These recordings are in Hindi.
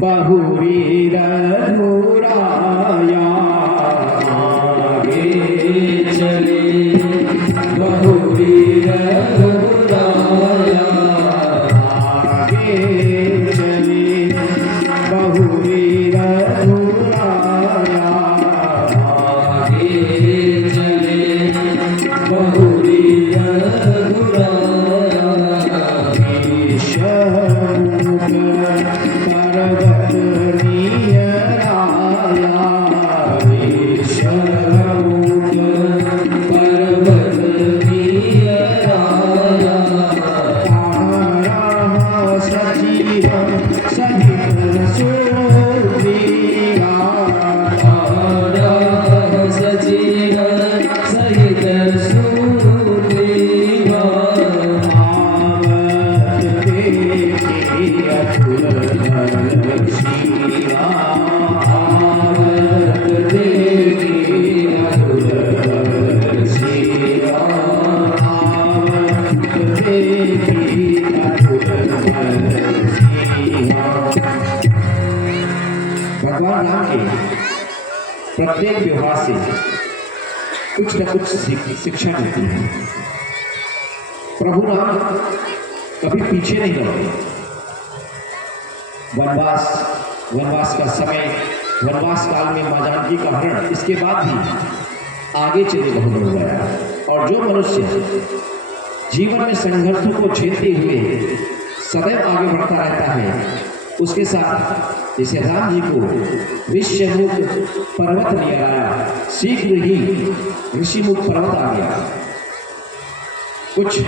बहुवीर घुराया आगे चले, बहुवीर घुराया आगे चले, बहुवीर घुराया आगे चले, बहुवीर घुराया पर्वत नियराया विषमुख पर्वत नियराया तारा सजीव सहित सूर्या तारा सजीव सहित सूर्या भगवान राम के प्रत्येक व्यवहार से कुछ न कुछ शिक्षा मिलती है। प्रभु राम कभी पीछे नहीं लौटे। वनवास का समय, वनवास काल में मां जानकी का हरण, इसके बाद भी आगे चले बहुत हो गया। और जो मनुष्य जीवन में संघर्षों को झेलते हुए सदैव आगे बढ़ता रहता है, उसके साथ जैसे राम जी को विषमुख पर्वत नियर आया, शीघ्र ही ऋषिमुख पर्वत आ गया। कुछ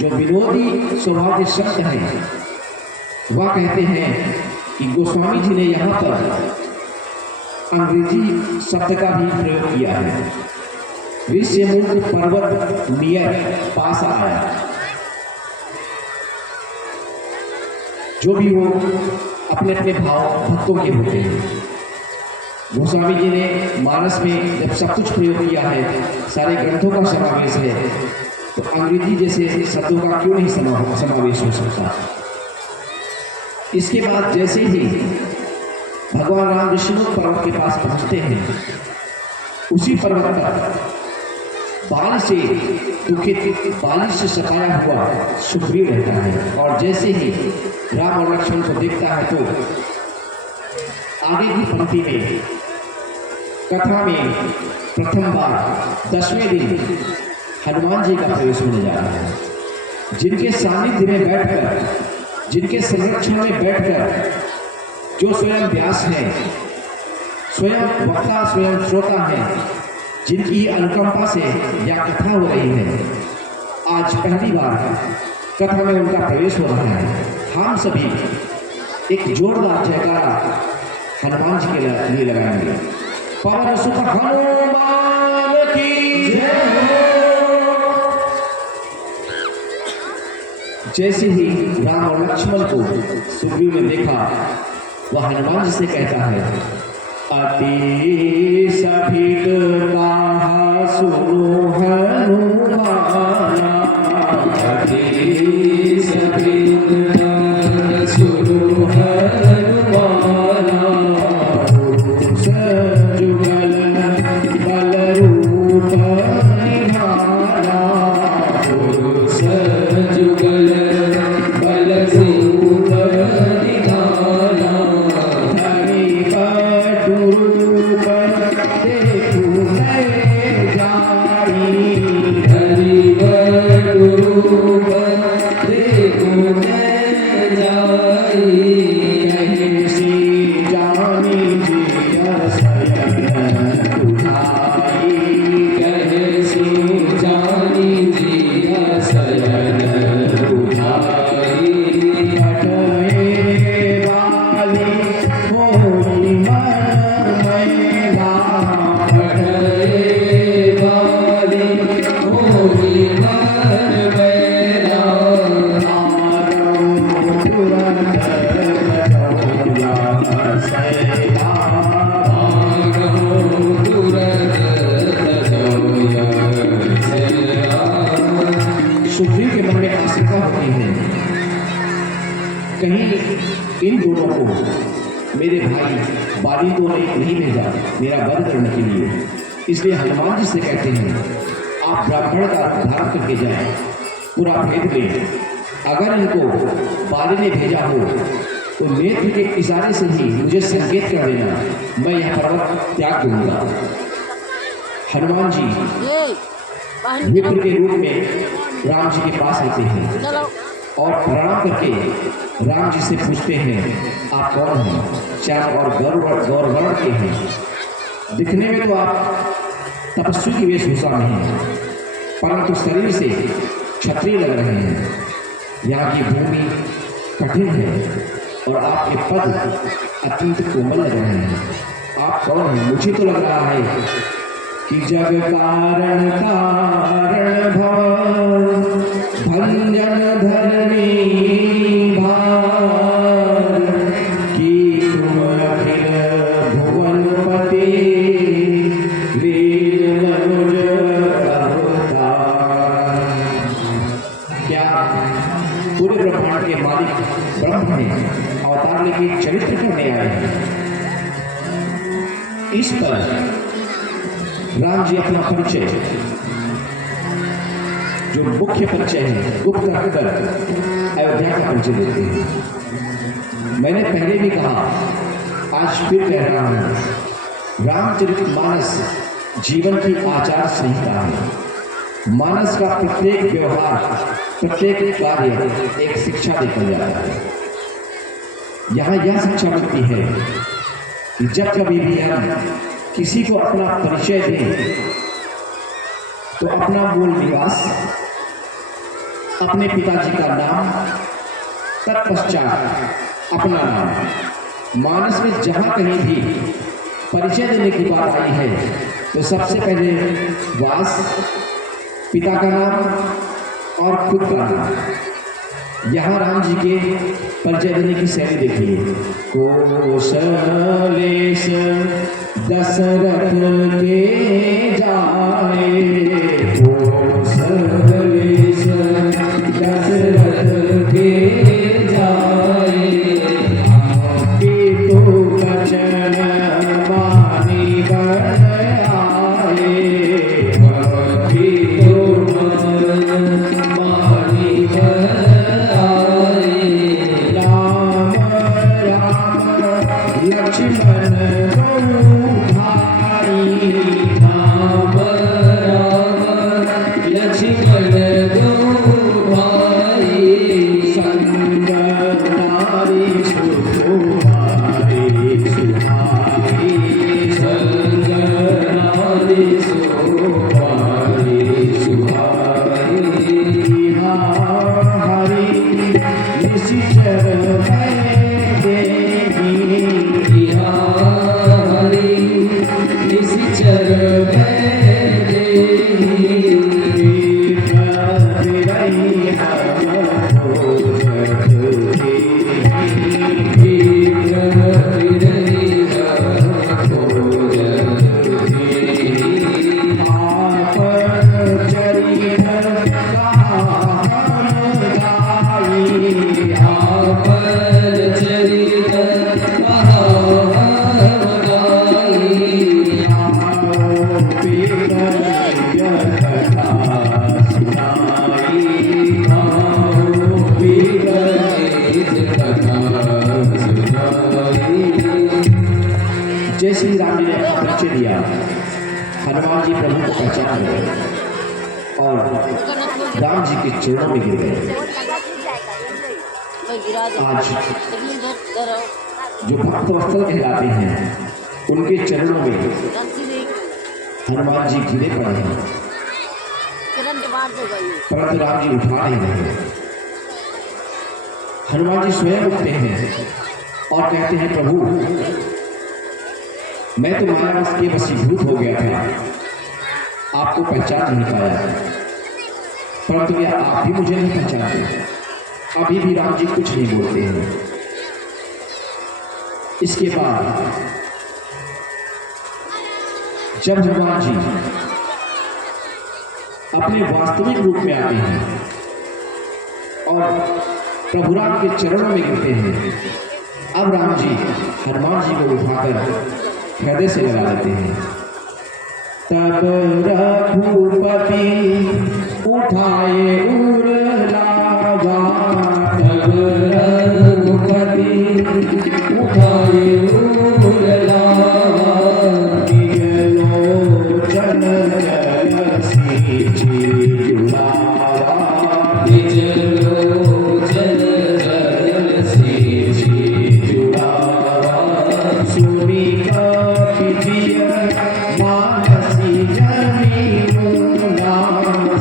जो विनोदी स्वभाव के शब्द हैं वह कहते हैं कि गोस्वामी जी ने यहाँ पर अंग्रेजी शब्द का भी प्रयोग किया है। ऋषिमुख पर्वत नियर पास आया। जो भी हो अपने अपने भाव भक्तों के होते हैं। गोस्वामी जी ने मानस में जब सब कुछ प्रयोग किया है, सारे ग्रंथों का समावेश है, तो अंग्रेजी जैसे शब्दों का क्यों नहीं समावेश हो सकता। इसके बाद जैसे ही भगवान राम ऋषिमुख पर्वत के पास पहुंचते हैं, उसी पर्वत पर बाल से दुखित, बालिश से सताया हुआ सुग्रीव रहता है। और जैसे ही राम और लक्ष्मण को देखता है तो आगे की पंक्ति में कथा में प्रथम बार 10वें दिन हनुमान जी का प्रवेश होने जा रहा है। जिनके सानिध्य में बैठकर, जिनके संरक्षण में बैठकर जो स्वयं व्यास हैं, स्वयं वक्ता, स्वयं श्रोता हैं, जिनकी अनुकंपा से यह कथा हो रही है, आज पहली बार कथा में उनका प्रवेश हो रहा है। हम सभी एक जोरदार जयकारा हनुमान जी के लिए लगाएंगे। पवन सुत हनुमान की जय हो। जैसे ही राम और लक्ष्मण को सुग्रीव ने देखा, वह हनुमान जी से कहता है, अति सभित कहा सुनो हनुमाना, अति सभित सुनो हनुमाना, पुरुष जुगल बल रूप निधाना, पुरुष जुगल बल रूप निधाना, हरि इन दोनों को मेरे भाई बाली को नहीं भेजा मेरा वध करने के लिए, इसलिए हनुमान जी से कहते हैं आप ब्राह्मण का धारण करके जाएं, पूरा भेद लें। अगर इनको बाली ने भेजा हो तो नेत्र के इशारे से ही मुझे संकेत कर देना, मैं यह पर्वत त्याग दूंगा। हनुमान जी विप्र के रूप में राम जी के पास आते हैं और प्रणाम करके राम जी से पूछते हैं आप कौन हैं? श्याम और गौरवर्ण के हैं। दिखने में तो आप तपस्वी की वेशभूषा में हैं, परंतु शरीर से क्षत्रिय लग रहे हैं। यहाँ की भूमि कठिन है और आपके पद अत्यंत कोमल लग रहे हैं। आप कौन हैं? मुझे तो लग रहा है कि जग कारण कारण भव भंजन धरणी भार की तुम अखिल भुवनपति वीर मनुज अवतार। क्या पूरे ब्रह्मांड के मालिक ब्रह्म ने अवतार लेके चरित्र करने आए हैं? इस पर राम जी अपना परिचय, जो मुख्य परिचय है, गुप्त रखकर अयोध्या का परिचय देते हैं। मैंने पहले भी कहा, आज फिर कह रहा हूं, रामचरितमानस जीवन की आचार संहिता है। मानस का प्रत्येक व्यवहार, प्रत्येक कार्य एक शिक्षा देकर जाता है। यहाँ यह शिक्षा मिलती है कि जब कभी भी हम किसी को अपना परिचय दें तो अपना मूल निवास, अपने पिताजी का नाम, तत्पश्चात अपना नाम। मानस में जहां कहीं भी परिचय देने की बात आई है तो सबसे पहले वास, पिता का नाम और खुद का नाम। यहाँ राम जी के परिचय देने की शैली देखिए। कौशलेश दशरथ के जाए, कौशलेश दशरथ के जाए, आपके तो वचन मानी बन आए, आपके तो वचन मानी बन आए। राम राम लक्ष्मण जय श्री राम जी ने अपना परिचय दिया। हनुमान जी प्रभु को पहचान गए और राम जी के चरणों में गिर गए। आज जो भक्त वत्सल कहलाते हैं उनके चरणों में हनुमान जी गिरे पड़े हैं, परंतु राम जी उठा नहीं रहे। हनुमान जी स्वयं उठते हैं और कहते हैं प्रभु मैं तो मायावश के वशीभूत हो गया था, आपको पहचान नहीं पाया, परंतु क्या आप भी मुझे नहीं पहचानते? अभी भी राम जी कुछ नहीं बोलते हैं। इसके बाद जब हनुमान जी अपने वास्तविक रूप में आते हैं और प्रभु राम के चरणों में गिरते हैं। अब राम जी हनुमान जी को उठाकर हृदय से लगा लेते हैं। तब रघुपति उठाए उर लावा, तब रघुपति उठाए उर लावा, लोचन जल सींचे जुड़ावा, निज लोचन जल सींचे जुड़ावा, सुनी कपिजिय मानसी जनिमुना,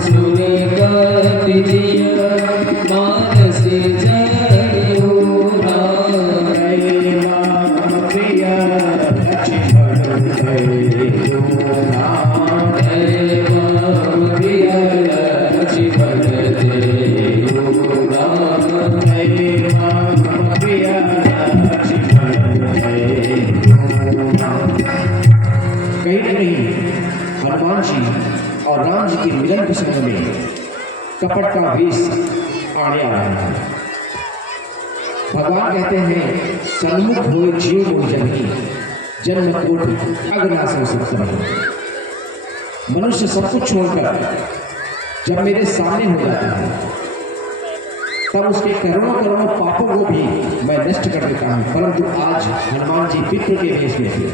सुनी कपिजिय मानसी जनिमुना, गए राम प्रिय लक्ष्मण गए दूना, गए राम प्रिय लक्ष्मण गए दूना, गए राम प्रिय लक्ष्मण गए दूना। कहीं न कहीं हनुमान जी और राम जी के मिलन के समय में कपट का वेश आने आ रहा है। भगवान कहते हैं सन्मुख हो जीव मोह जनी, जन्म कोटि अग्नासम सत्संग। मनुष्य सब कुछ छोड़कर जब मेरे सामने हो जाता है तब उसके करोड़ों करोड़ों पापों को भी मैं नष्ट कर देता हूँ। परंतु आज हनुमान जी पितृ के वेश में थे,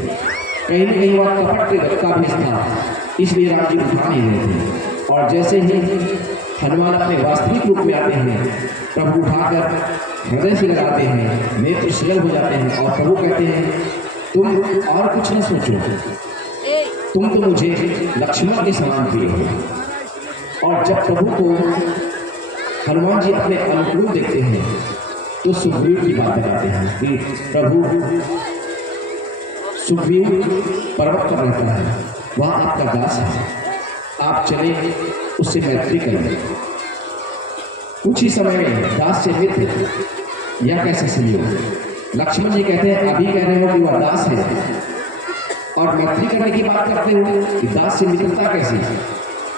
कहीं न कहीं वह कपट का भेष था, इसलिए राम जी उठा नहीं रहे थे। और जैसे ही हनुमान अपने वास्तविक रूप में आते हैं, प्रभु उठाकर हृदय से लगाते हैं, नेत्र शीतल हो जाते हैं और प्रभु कहते हैं तुम और कुछ न सोचो, तुम तो मुझे लक्ष्मण के समान प्रिय हो। और जब प्रभु को हनुमान जी अपने अनुकूल देखते हैं तो सुग्रीव की बात बताते हैं कि प्रभु सुग्रीव पर्वत पर रहता है, वहाँ आपका दास है, आप चले उससे मैत्री करें। कुछ ही समय में दास से मित्र यह कैसे संयोग। लक्ष्मण जी कहते हैं अभी कह रहे हो कि वह दास है और मैत्री करने की बात करते हो कि दास से मित्रता कैसी।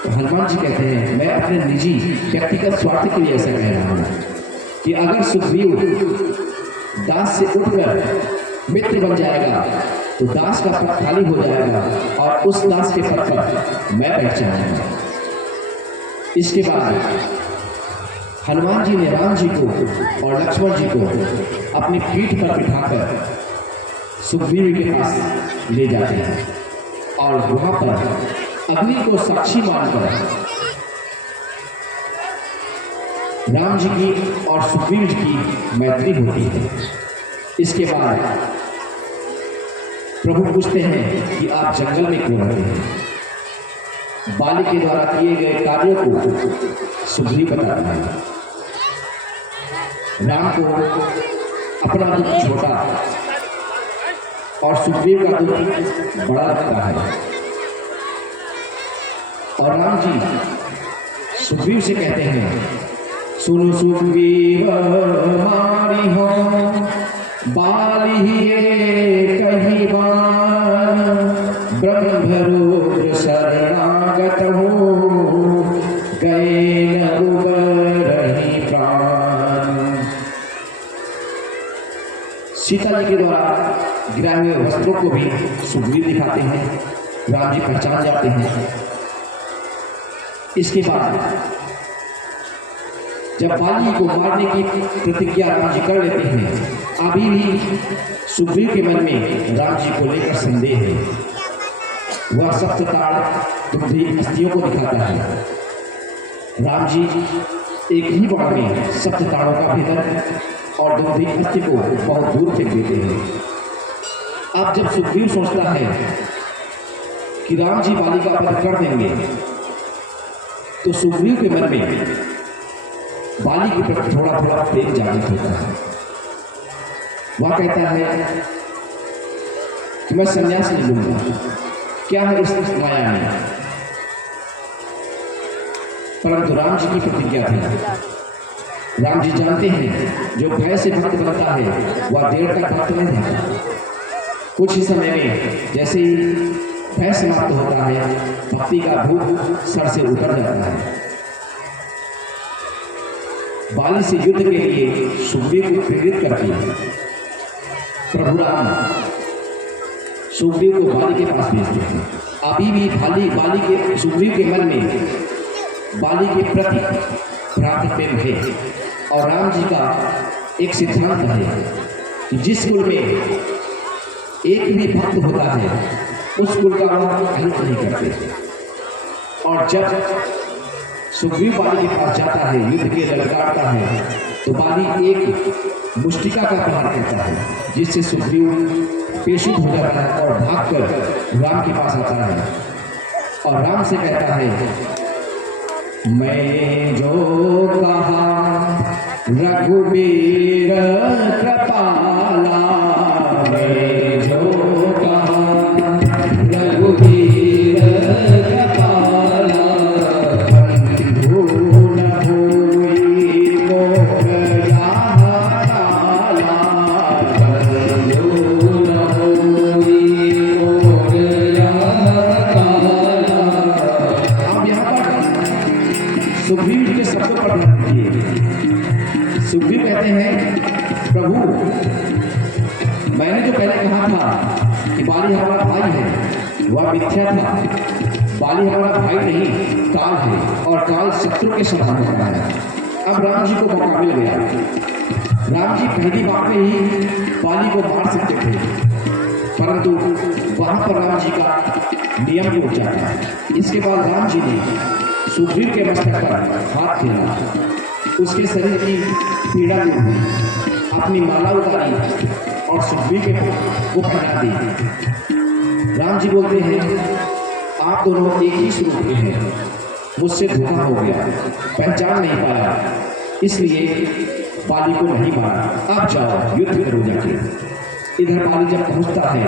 तो हनुमान जी कहते हैं मैं अपने निजी व्यक्तिगत स्वार्थ के लिए ऐसा कह रहा हूँ कि अगर सुग्रीव दास से उठकर मित्र बन जाएगा तो दास का पद खाली हो जाएगा और उस दास के पद पर मैं बैठ जाऊंगा। इसके बाद हनुमान जी ने राम जी को और लक्ष्मण जी को अपनी पीठ पर बिठाकर सुग्रीव के पास ले जाते हैं और वहां पर अग्नि को साक्षी मानकर राम जी की और सुग्रीव जी की मैत्री होती है। इसके बाद प्रभु पूछते हैं कि आप जंगल में क्यों रहते हैं। बाली के द्वारा किए गए कार्यों को सुग्रीव बताता है। राम को अपना दुख छोटा और सुग्रीव का दुख बड़ा लगता है और राम जी सुग्रीव से कहते हैं सुनो सुग्रीव मारी हो बाली कही बार ब्रह्मरूप शरणागत हो गए न उबरहि प्राण। सीता जी के द्वारा गिराए हुए वस्त्रों को भी सुग्रीव दिखाते हैं, राम जी पहचान जाते हैं। इसके बाद जब बाली को मारने की प्रतिज्ञा राम जी कर लेते हैं, अभी भी सुग्रीव के मन में राम जी को लेकर संदेह है। वह सप्तताड़ दुग्धी अस्थियों को दिखाता है। राम जी एक ही बाण में सप्तताड़ों का भेदन और दुग्धी अस्थि को बहुत दूर फेंक देते हैं। अब जब सुग्रीव सोचता है कि राम जी बाली का वध कर देंगे तो सुग्रीव के मन में बाली के प्रति थोड़ा थोड़ा प्रेम जागृत होता है। वह कहता है कि मैं संन्यास नहीं लूंगा, क्या है इस माया में। परंतु राम जी की प्रतिज्ञा थी। राम जी जानते हैं जो भय से भक्त बनता है वह देर तक भक्त नहीं रहता। कुछ ही समय में जैसे ही भय समाप्त होता है, भक्ति का भूख सर से उतर जाता है। बाली से युद्ध के लिए सुग्रीव को प्रेरित करती है। प्रभु राम सुग्रीव को बाली के पास भेजते हैं। अभी भी बाली के सुग्रीव के मन में बाली के प्रति प्राण प्रेम है और राम जी का एक सिद्धांत है कि जिस कुल में एक भी भक्त होता है उस कुल का वह अहित नहीं करते। और जब सुग्रीव बाली के पास जाता है, युद्ध के ललकारता है, तो बाली एक मुष्टिका का प्रहार करता है जिससे सुग्रीव बेशुद्ध हो जाता है और भागकर राम के पास आता है और राम से कहता है, मैंने जो कहा रघुबीर कृपाला, मैंने जो कहा रघुबीर कृपाला, भूल होई मोर जाहराला, भूल होई मोर जाहराला। अब यहाँ पर सुग्रीव जी के शब्दों पर ध्यान दीजिए। सुग्रीव कहते हैं, प्रभु मैंने जो पहले कहा था कि बाली हमारा भाई है वह मिथ्या था। बाली हमारा भाई नहीं, काल है और काल शत्रु के समान होता है। अब राम जी को मौका मिल गया। राम जी पहली बार में ही बाली को मार सकते थे, परंतु वहां पर राम जी का नियम भी उठ जाता है। इसके बाद राम जी ने सुग्रीव के मस्तक पर हाथ फेरा, उसके शरीर की पीड़ा दूर हुई, अपनी माला उतारी और सुग्रीव के को पहना दी। राम जी बोलते हैं, आप दोनों एक ही स्वरूप के हैं, मुझसे धोखा हो गया, पहचान नहीं पाया, इसलिए बाली को नहीं मारा। अब जाओ युद्ध करो जाके। इधर बाली जब पहुंचता है,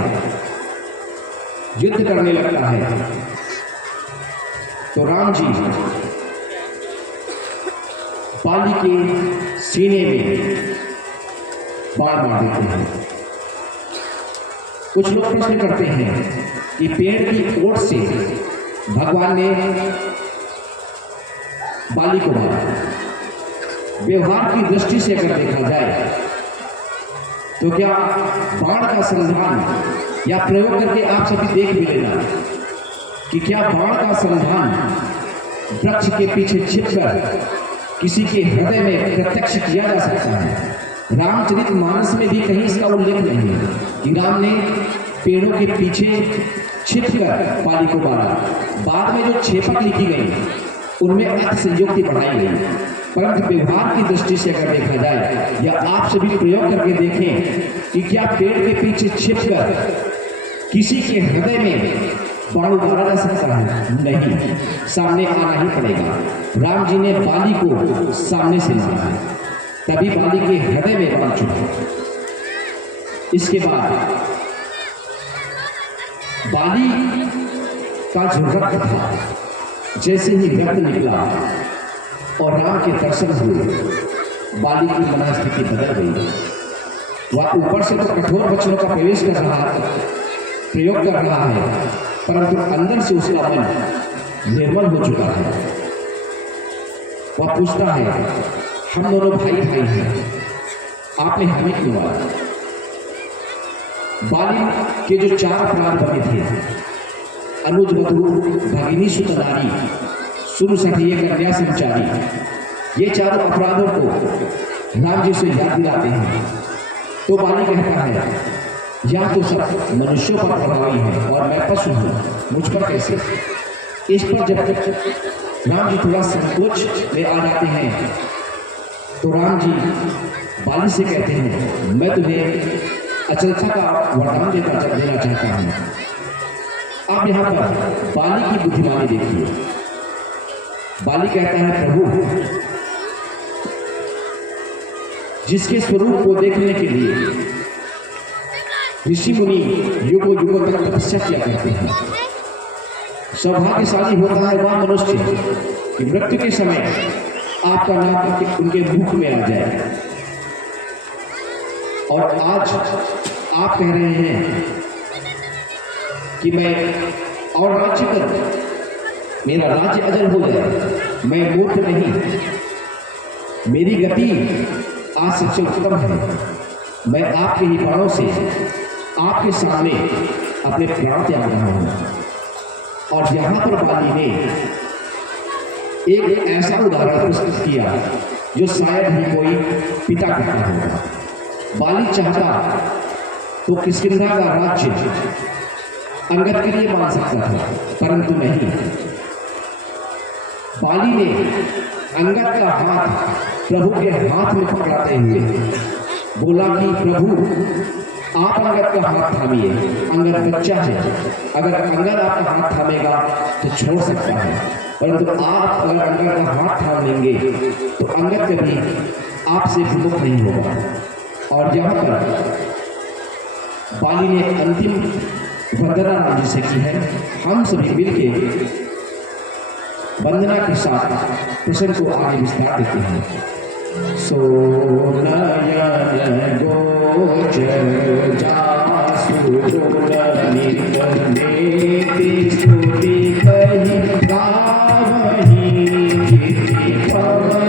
युद्ध करने लगता है, तो राम जी बाली के सीने में बाण मार देते हैं। कुछ लोग प्रश्न करते हैं कि पेड़ की ओट से भगवान ने बाली को मारा। व्यवहार की दृष्टि से अगर देखा जाए तो क्या बाण का संधान या प्रयोग करके आप सभी देख भी लेना कि क्या बाण का संधान वृक्ष के पीछे छिपकर किसी के हृदय में प्रत्यक्ष किया जा सकता है। रामचरितमानस में भी कहीं इसका उल्लेख नहीं है कि राम ने पेड़ों के पीछे छिपकर बाली को मारा। बाद में जो छेपक लिखी गई उनमें अर्थ संयुक्ति बढ़ाई गई, परंतु व्यवहार की दृष्टि से अगर देखा जाए या आप सभी प्रयोग करके देखें कि क्या पेड़ के पीछे छिपकर किसी के हृदय में बाण उतारा जा सकता है? नहीं, सामने आना ही पड़ेगा। राम जी ने बाली को सामने से मारा है, तभी बाली के हृदय में बाण चुका। इसके बाद बाली का जो रक्त था जैसे ही रक्त निकला और राम के दर्शन हुए, बाली की मनस्थिति बदल गई। वह ऊपर से तो कठोर वचनों का प्रयोग कर रहा है, परंतु अंदर से उसका मन निर्मल हो चुका है। वह पूछता है, हम दोनों भाई भाई हैं, आपने हमें क्यों मारा? बाली के जो 4 अपराध बने थे, अनुज वधु, भगिनी सुत नारी, सुर सखिए कन्या संचारी, ये 4 अपराधों को राम जी से याद दिलाते हैं। तो बाली कहता है, या तो सब मनुष्यों पर प्रभावी है और मैं पशु हूँ, मुझ पर कैसे? इस पर जब राम जी थोड़ा संकोच में आ जाते हैं तो राम जी बाली से कहते हैं, मैं तुम्हें अचलता का वरदान देना चाहता हूँ। आप यहाँ पर बाली की बुद्धिमानी देखिए। बाली कहता है, प्रभु जिसके स्वरूप को देखने के लिए ऋषि मुनि युगों युगों तक तपस्या किया करते हैं, सौभाग्यशाली होता है वह मनुष्य कि मृत्यु के समय आपका नाम उनके मुख में आ जाए। और आज आप कह रहे हैं कि मैं और राज्य कर, मेरा राज्य अजल हो जाए, मैं मूर्ख नहीं, मेरी गति आज सबसे उत्तम है। मैं आपके ही बाणों से आपके सामने अपने प्राण त्याग रहा हूं। और यहां पर बाली ने एक ऐसा उदाहरण प्रस्तुत किया जो शायद ही कोई पिता कहता होगा। बाली चाहता तो किष्किंधा का राज्य अंगद के लिए मान सकता था, परंतु नहीं। बाली ने अंगद का हाथ प्रभु के हाथ में पकड़ाते हुए बोला कि प्रभु आप अंगद का हाथ थामिए, अंगद बच्चा है, अगर अंगद आपका हाथ थामेगा तो छोड़ सकता है, परंतु आप अगर अंगद का हाथ थाम लेंगे तो अंगद कभी आपसे विमुख नहीं होगा। और यहाँ पर बाली ने अंतिम वंदना राम जी से की है। हम सभी मिलके वंदना के साथ प्रसंग को आगे विस्तार देते हैं। सोनयन गोचर जासु नित नेति स्तुति कहि गावहि पवन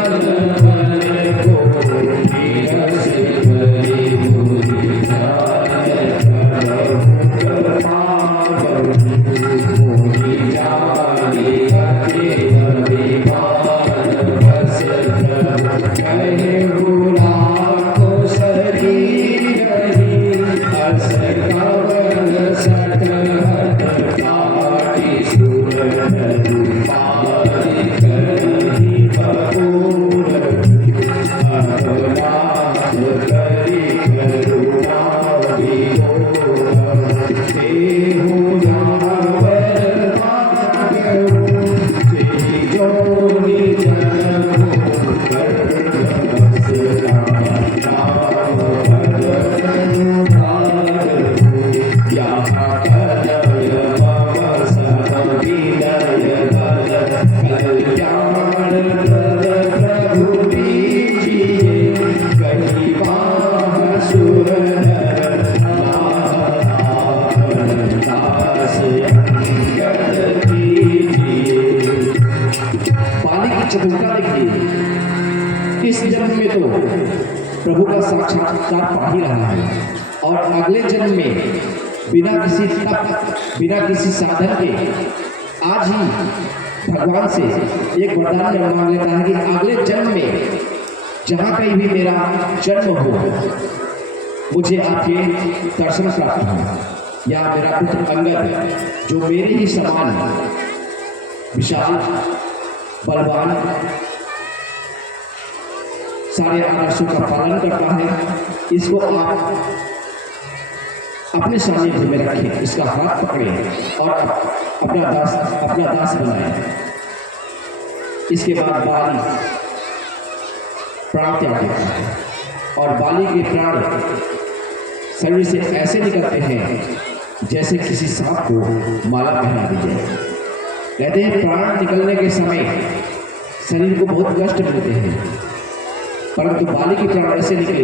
इस जन्म में तो प्रभु का साक्षात्कार पा ही रहा है, और अगले जन्म में बिना किसी तप, बिना किसी साधन के आज ही भगवान से एक वरदान मांग लेता है कि अगले जन्म में जहाँ कहीं भी मेरा जन्म हो, मुझे आपके दर्शन प्राप्त हो, या मेरा पुत्र अंगद जो मेरे ही समान विशाल बलवान सारे आदर्शों का पालन करता है, इसको आप अपने सानिध्य में रखें, इसका हाथ पकड़े और अपना दास बनाए। इसके बाद बाली प्राण त्याग देता है, और बाली के प्राण शरीर से ऐसे निकलते हैं जैसे किसी सांप को माला पहना दी जाए। कहते हैं प्राण निकलने के समय शरीर को बहुत कष्ट मिलते हैं, परंतु बाली के प्राण ऐसे निकले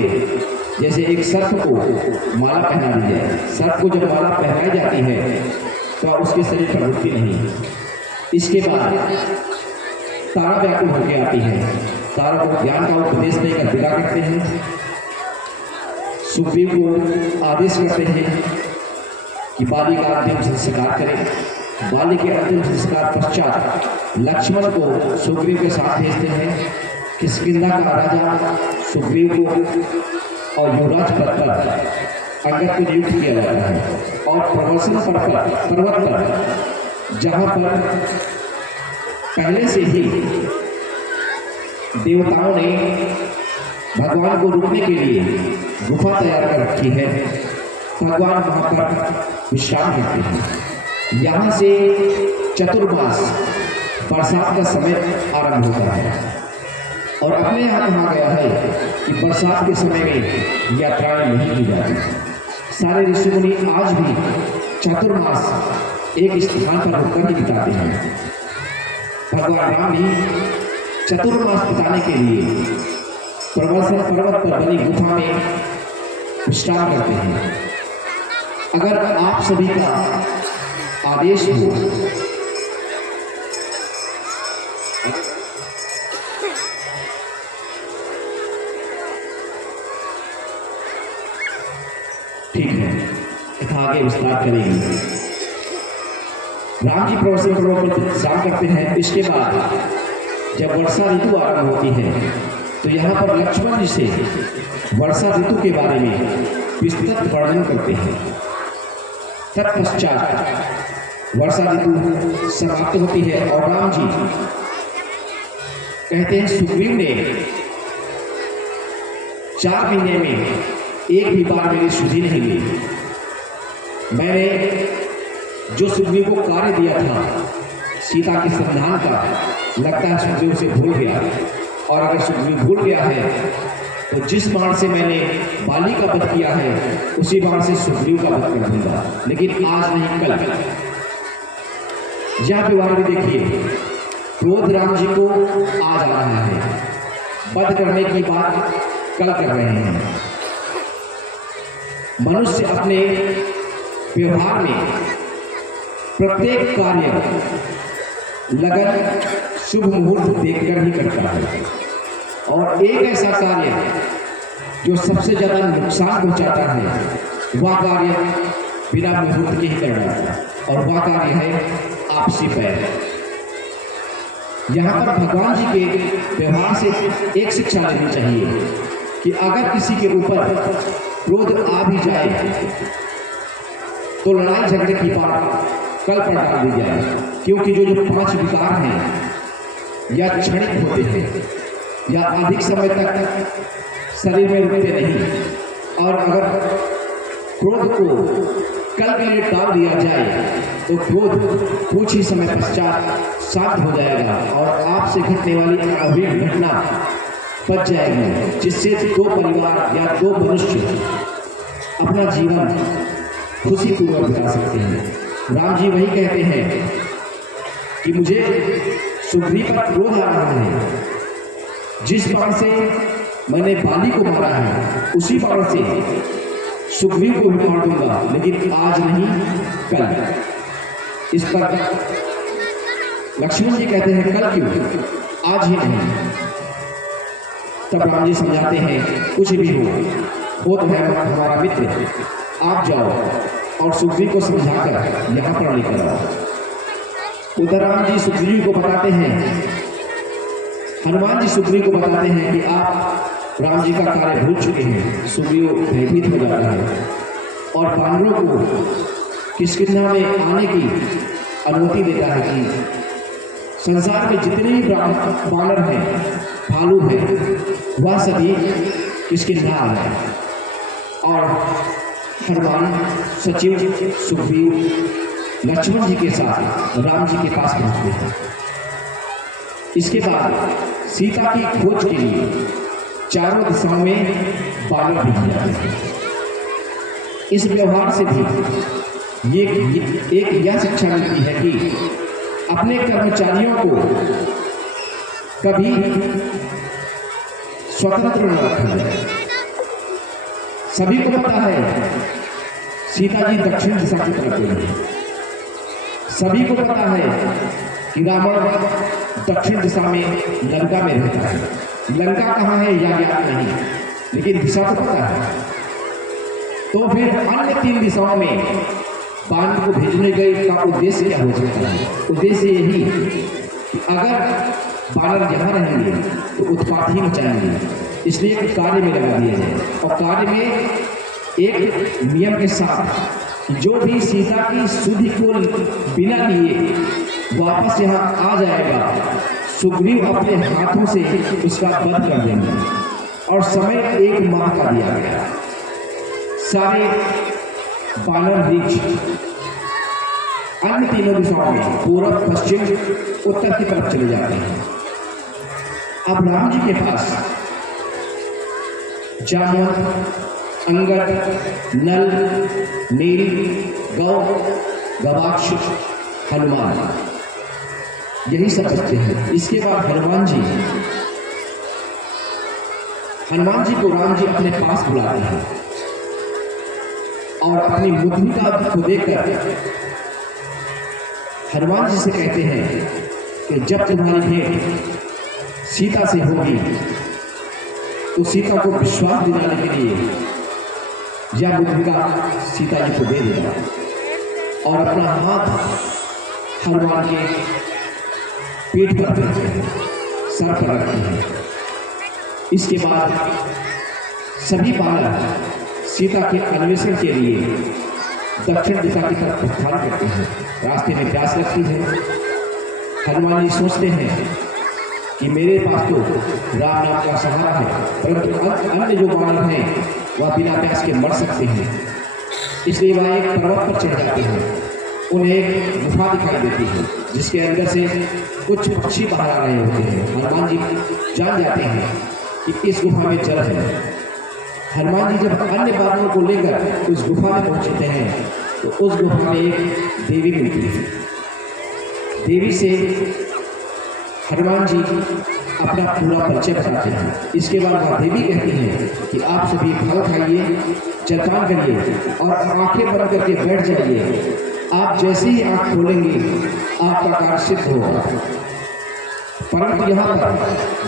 जैसे एक सर्प को माला पहना दी जाए। सर्प को जब माला पहनाई जाती है तो उसके शरीर पर रुकती नहीं। इसके बाद तारा व्याकुल होकर आती है, तारा को ज्ञान का उपदेश देकर विदा करते हैं। सुग्रीव को आदेश करते हैं कि बाली का अंतिम संस्कार करें। बाली के अंतिम संस्कार पश्चात लक्ष्मण को सुग्रीव के साथ भेजते हैं। किष्किंधा का राजा सुग्रीव को और युवराज पद पर अंगद को नियुक्त किया जाता है, और प्रवर्सन पर्वत पर जहाँ पर पहले से ही देवताओं ने भगवान को रुकने के लिए गुफा तैयार कर रखी है, भगवान वहाँ पर विश्राम करते हैं। यहाँ से चतुर्मास बरसात का समय आरंभ होता है, और अपने यहाँ कहा गया है कि बरसात के समय में यात्राएं नहीं की जाती। सारे ऋषि मुनि आज भी चतुर्मास एक स्थान पर रुककर ही बिताते हैं। भगवान राम भी चतुर्मास बिताने के लिए प्रवर्सन पर्वत पर बनी गुफा में विश्राम करते हैं। अगर आप सभी का आदेश हो ठीक है, यथा आगे विस्तार करेंगे। राम जी प्रवचन पर इंतजाम करते हैं। इसके बाद जब वर्षा ऋतु आरंभ होती है तो यहाँ पर लक्ष्मण जी से वर्षा ऋतु के बारे में विस्तृत वर्णन करते हैं। तत्पश्चात वर्षा ऋतु समाप्त होती है और राम जी कहते हैं सुग्रीव ने 4 महीने में एक भी बार मेरी सुधि नहीं ली। मैंने जो सुग्रीव को कार्य दिया था सीता के संधान का, लगता है सुग्रीव से भूल गया। और अगर सुग्रीव भूल गया है तो जिस बाण से मैंने बाली का वध किया है उसी बाण से सुग्रीव का वध कर दूंगा, लेकिन आज नहीं कल। यह व्यवहार भी देखिए, क्रोध राम जी को आज आ रहा है, वध करने की बात कल कर रहे हैं। मनुष्य अपने व्यवहार में प्रत्येक कार्य लगन शुभ मुहूर्त देखकर ही करता है, और एक ऐसा कार्य जो सबसे ज्यादा नुकसान पहुंचाता है वह कार्य बिना मुहूर्त के ही करना है, और वह कार्य है आपसी पैर। यहाँ पर भगवान जी के व्यवहार से एक शिक्षा लेनी चाहिए कि अगर किसी के ऊपर क्रोध आ भी जाए तो लड़ाई झगड़े की बात कल पर डाल दी जाए, क्योंकि जो 5 विकार हैं या क्षणिक होते हैं या अधिक समय तक शरीर में रुकते नहीं, और अगर क्रोध को कल के लिए टाल दिया जाए तो क्रोध कुछ ही समय पश्चात शांत हो जाएगा और आपसे घटने वाली अभीण घटना बच जाएगी, जिससे 2 परिवार या 2 मनुष्य अपना जीवन खुशी पूर्वक बिता सकते हैं। राम जी वही कहते हैं कि मुझे सुग्रीव पर क्रोध आ रहा है, जिस बाण से मैंने बाली को मारा है उसी बाण से सुग्रीव को भी मार दूंगा, लेकिन आज नहीं कल। इस पर लक्ष्मण जी कहते हैं कल क्यों, आज ही नहीं। तब राम जी समझाते हैं कुछ भी हो तो है हमारा मित्र, आप जाओ और सुग्रीव को समझाकर यहाँ पर लेकर आओ। उधर राम जी सुग्रीव को बताते हैं, हनुमान जी सुग्रीव को बताते हैं कि आप राम जी का कार्य भूल चुके हैं। सुग्रीव भयभीत हो जाता है और वानरों को किष्किंधा में आने की अनुमति देता है कि संसार में जितने भी वानर हैं, भालू हैं, वह सभी किष्किंधा आ जाए। और हनुमान, सचिव, सुग्रीव लक्ष्मण जी के साथ राम जी के पास पहुंचते हैं। इसके बाद सीता की खोज के लिए चारों दिशाओं में वानर भेजे जाते हैं। इस व्यवहार से भी एक यह शिक्षा मिलती है कि अपने कर्मचारियों को कभी स्वतंत्र न रखा जाए। सभी को पता है सीता जी दक्षिण दिशा की तरफ गई है, सभी को पता है कि रावण दक्षिण दिशा में लंका में रहता है। लंका कहाँ है या ज्ञात नहीं, लेकिन दिशा तो पता है। तो फिर अन्य 3 दिशाओं में बाण को भेजने गए का उद्देश्य क्या हो सकता है? उद्देश्य यही कि अगर बानर यहाँ रहेंगे तो उत्पात ही मचाएंगे, इसलिए एक कार्य में लगा दिया जाए। और कार्य में एक नियम के साथ जो भी सीता की सुधि को बिना लिए वापस यहाँ आ जाएगा, सुग्रीव अपने हाथों से उसका वध कर देंगे। और समय 1 माह का दिया गया। सारे वानर वृक्ष अन्य 3 दिशाओं में पूर्व, पश्चिम, उत्तर की तरफ चले जाते हैं। अब राम जी के पास जामुन, अंगद, नल, नील, गौ, गवाक्ष, हनुमान, यही सब बच्चे हैं। इसके बाद हनुमान जी को राम जी अपने पास बुलाते हैं और अपनी मुद्रिका को देखकर हनुमान जी से कहते हैं कि जब तुम्हारी भेंट सीता से होगी तो सीता को विश्वास दिलाने के लिए यह मुद्रिका सीता जी को दे दिया और अपना हाथ हनुमान के पीठ पर रखते हैं, सर पर रखते हैं। इसके बाद सभी बालक सीता के अन्वेषण के लिए दक्षिण दिशा की तरफ प्रस्थान करते हैं। रास्ते में प्यास लगती है। हनुमान जी सोचते हैं कि मेरे पास तो राम नाम का सहारा है, परंतु अन्य जो बालक हैं वह बिना प्यास के मर सकते हैं। इसलिए वह एक पर्वत पर चढ़ जाते हैं। उन्हें एक गुफा दिखाई देती है जिसके अंदर से कुछ पक्षी बाहर आ रहे होते हैं। हनुमान जी जान जाते हैं कि इस गुफा में जल है। हनुमान जी जब अन्य बालकों को लेकर उस गुफा में पहुंचते हैं तो उस गुफा में एक देवी मिलती है। देवी से हनुमान जी अपना पूरा परिचय बताते हैं। इसके बाद वह देवी कहती हैं कि आप सभी फल खाइए, जलपान करिए और आंखें बंद करके बैठ जाइए। आप जैसे ही आंख खोलेंगे आपका कार्य सिद्ध होगा। परंतु यहाँ पर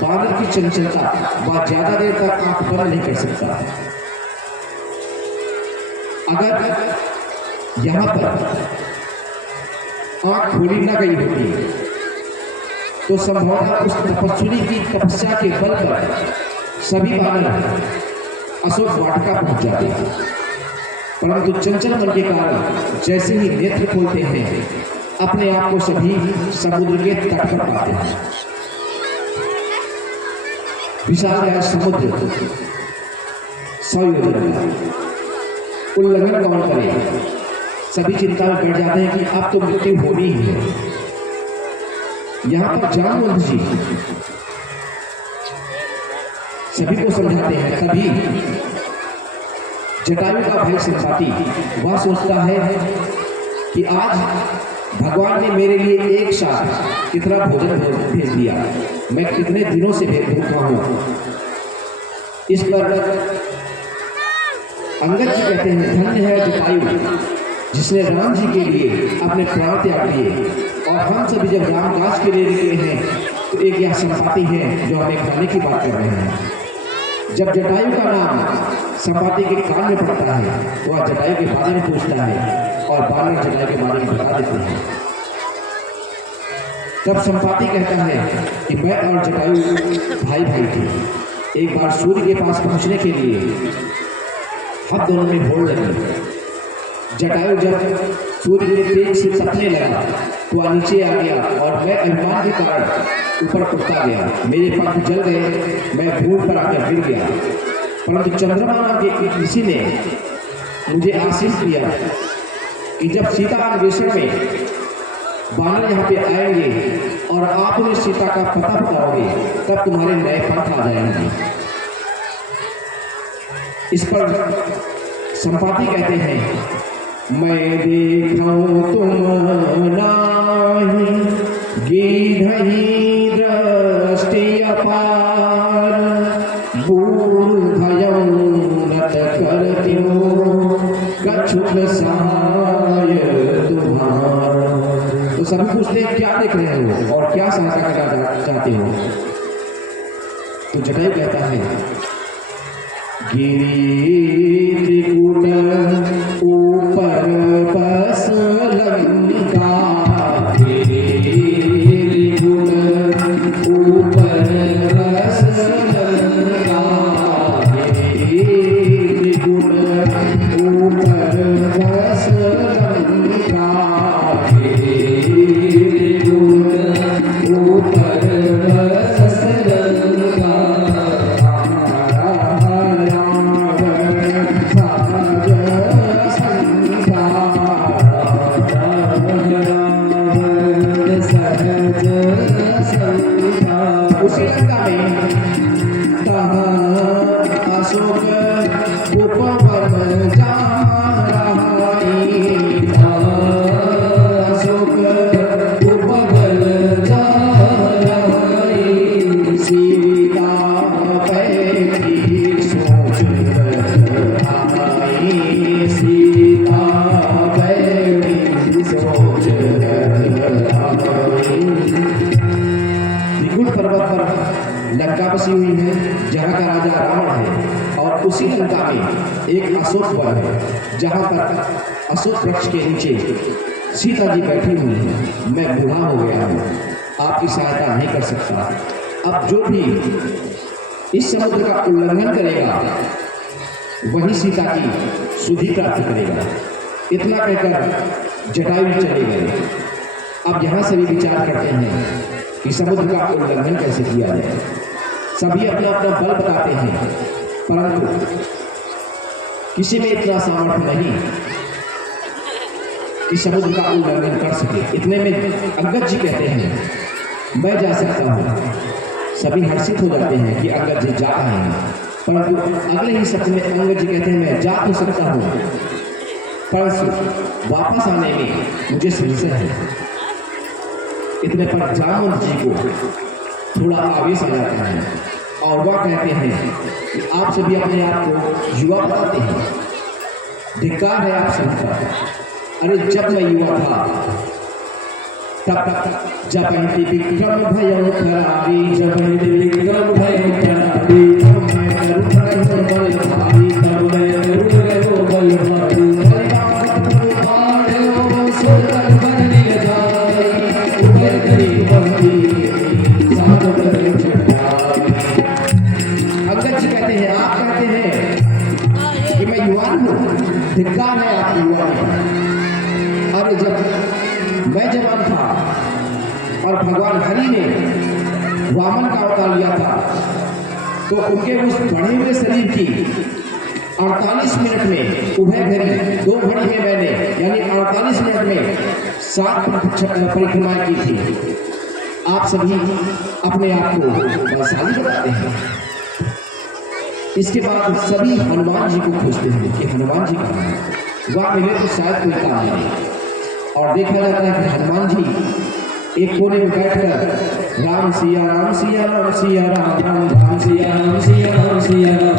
बानर की चंचलता वह ज्यादा देर तक आंख बंद नहीं कर सकता। अगर यहाँ पर आंख खोली न गई होती तो संभवतः उस तपस्वी की तपस्या के बल पर सभी बानर अशोक वाटिका पहुंच जाते हैं। परंतु चंचल मन के कारण जैसे ही नेत्र खोलते हैं अपने आप को सभी समुद्र के तट पर पाते हैं। विशाल समुद्र 100 योजन का उल्लंघन कौन करे, सभी चिंता में बैठ जाते हैं कि अब तो मृत्यु होनी ही है। यहाँ पर जामवंत जी सभी को समझाते हैं। तभी जटायु का भाई संपाति वह सोचता है कि आज भगवान ने मेरे लिए एक साथ कितना भोजन भेज दिया, मैं कितने दिनों से भूखा हूं। इस पर अंगद जी कहते हैं, धन्य है जटायु जिसने राम जी के लिए अपने प्राण त्याग दिए। और हम सभी जब रामदास के लिए निकले हैं तो एक यह संपाति है जो हमें खाने की बात कर रहे हैं। जब जटायु का नाम संपाति के कान में पड़ता है तो वह जटायु के बारे में पूछता है और बानर जटायु के बारे में बता देते हैं। तब संपाति कहता है कि मैं और जटायु भाई भाई थे। एक बार सूर्य के पास पहुंचने के लिए हम दोनों में होड़ लगी। जटायु जब सूर्य के तेज से तपने लगा तो वह नीचे आ गया और मैं अभिमान के कारण ऊपर उठता गया। मेरे पंख जल गए, मैं भूमि पर आकर गिर गया। परंतु चंद्रमा नाम के किसी ने मुझे आशीष दिया कि जब सीता अन्वेषण में बानर यहाँ पे आएंगे और आप उन्हें सीता का पता बताओगे तब तुम्हारे नए पंख आ जाएंगे। इस पर संपाति कहते हैं, मैं देखूं तुम नाही गिरहि दृष्टि अपार, बूढ़ भयं नत करत्यूं कछुक सहाय तुम्हार। तो सभी पूछते हैं क्या देख रहे हो और क्या सहायता करना चाहते हो। तो जटायु कहता है, गिरी त्रिकुट ऊपर बस लंका, ऊपर बस लंका, ऊपर बस लंका, ऊपर बस लंका। एक अशोक वन है, जहाँ पर अशोक वृक्ष के नीचे सीता जी बैठी हुई हैं। मैं बूढ़ा हो गया हूँ, आपकी सहायता नहीं कर सकता। अब जो भी इस समुद्र का उल्लंघन करेगा वही सीता की सुधि प्राप्त करेगा। इतना कहकर जटायु चले गए। अब यहाँ से भी विचार करते हैं कि समुद्र का उल्लंघन कैसे किया जाए। सभी अपना अपना बल बताते हैं, परंतु किसी में इतना सामर्थ्य नहीं कि समुद्र का उल्लंघन कर सके। इतने में अंगद जी कहते हैं मैं जा सकता हूँ। सभी हर्षित हो जाते हैं कि अंगद जी जा रहे हैं, परंतु अगले ही शब्द में अंगद जी कहते हैं मैं जा तो सकता हूँ, परंतु वापस आने में मुझे संशय है। इतने पर जामुन जी को थोड़ा आवेश आ जाता है और वह कहते हैं कि आप सभी अपने आप को युवा बताते हैं, धिक्कार है आप सभी का। अरे जब मैं युवा था तब जब विक्रम भयो खरारी, जब विक्रम भयो खरारी, अंगद जी कहते हैं आप कहते हैं कि मैं युवा हूँ, धिक्कार है आप युवा हैं। अरे जब मैं जवान था और भगवान हरि ने वामन का अवतार लिया था तो उनके उस बढ़े हुए शरीर की 48 मिनट में उभय घड़ी 2 घड़ी में मैंने यानी 48 मिनट में 7 परिक्रमाएं की थी। आप सभी अपने आप को बलशाली बताते हैं। इसके बाद सभी हनुमान जी को खोजते हैं कि हनुमान जी कहाँ हैं। वहाँ मिले तो शायद कोई काम नहीं। और देखा जाता है कि हनुमान जी एक कोने में बैठकर राम सिया राम सिया राम सिया राम राम राम सिया राम सिया राम सिया राम